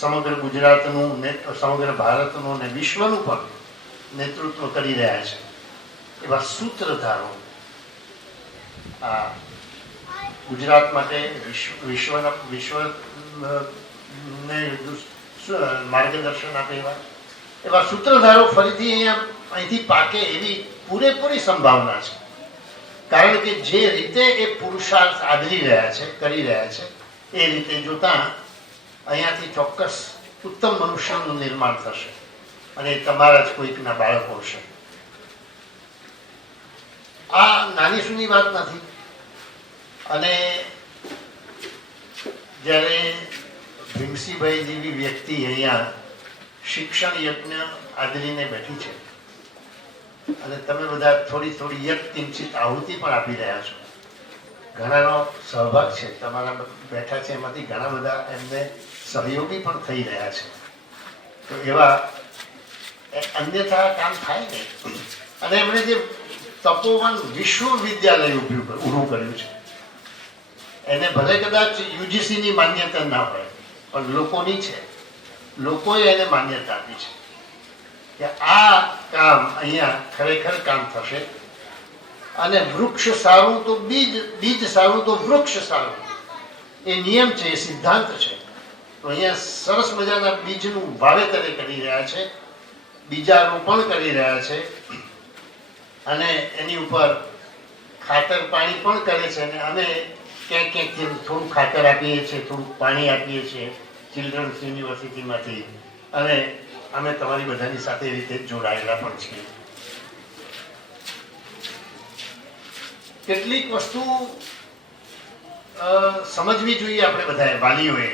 સમગ્ર ગુજરાતનું સમગ્ર ભારતનું અને વિશ્વનું પણ નેતૃત્વ કરી રહ્યા છે એવા સૂત્રધારો આ ગુજરાત માટે વિશ્વને માર્ગદર્શન આપે એવા સૂત્રધારો ફરીથી અહીંથી પાકે એવી પૂરેપૂરી સંભાવના છે. કારણ કે જે રીતે એ પુરુષાર્થ આદરી રહ્યા છે, કરી રહ્યા છે, એ રીતે જોતા અહીંયાથી ચોક્કસ ઉત્તમ મનુષ્યનું નિર્માણ થશે અને તમારા જ કોઈકના બાળકો હશે. આ નાની સૂની વાત નથી. અને જ્યારે ભીમસિંહભાઈ જેવી વ્યક્તિ અહીંયા શિક્ષણ યજ્ઞ આદરીને બેઠી છે અને તમે બધા થોડી થોડી યજ્ઞ આહુતિ પણ આપી રહ્યા છો. ઘણાનો સહભાગ છે, તમારા બેઠા છે એમાંથી ઘણા બધા એમને સહયોગી પણ થઈ રહ્યા છે. તો એવા અન્યથા કામ થાય નહીં. અને એમણે જે તપોવન વિશ્વવિદ્યાલય ઊભું કર્યું છે એને ભલે કદાચ યુજીસીની માન્યતા ના હોય પણ લોકોની છે, લોકોએ એને માન્યતા આપી છે કે આ કામ અહીંયા ખરેખર કામ થશે. અને વૃક્ષ સારું તો બીજ સારું તો વૃક્ષ સારું, એ નિયમ છે, એ સિદ્ધાંત છે. તો અહીંયા સરસ મજાના બીજનું વાવેતર કરી રહ્યા છે, બીજારોપણ કરી રહ્યા છે અને એની ઉપર ખાતર પાણી પણ કરે છે. અને અમે ક્યાંક ક્યાંક થોડું ખાતર આપીએ છીએ, થોડું પાણી આપીએ છીએ ચિલ્ડ્રન્સ યુનિવર્સિટીમાંથી. અને અમે તમારી બધાની સાથે એ રીતે જોડાયેલા પણ છીએ. કેટલીક વસ્તુ સમજવી જોઈએ આપણે બધાએ, વાલીઓએ.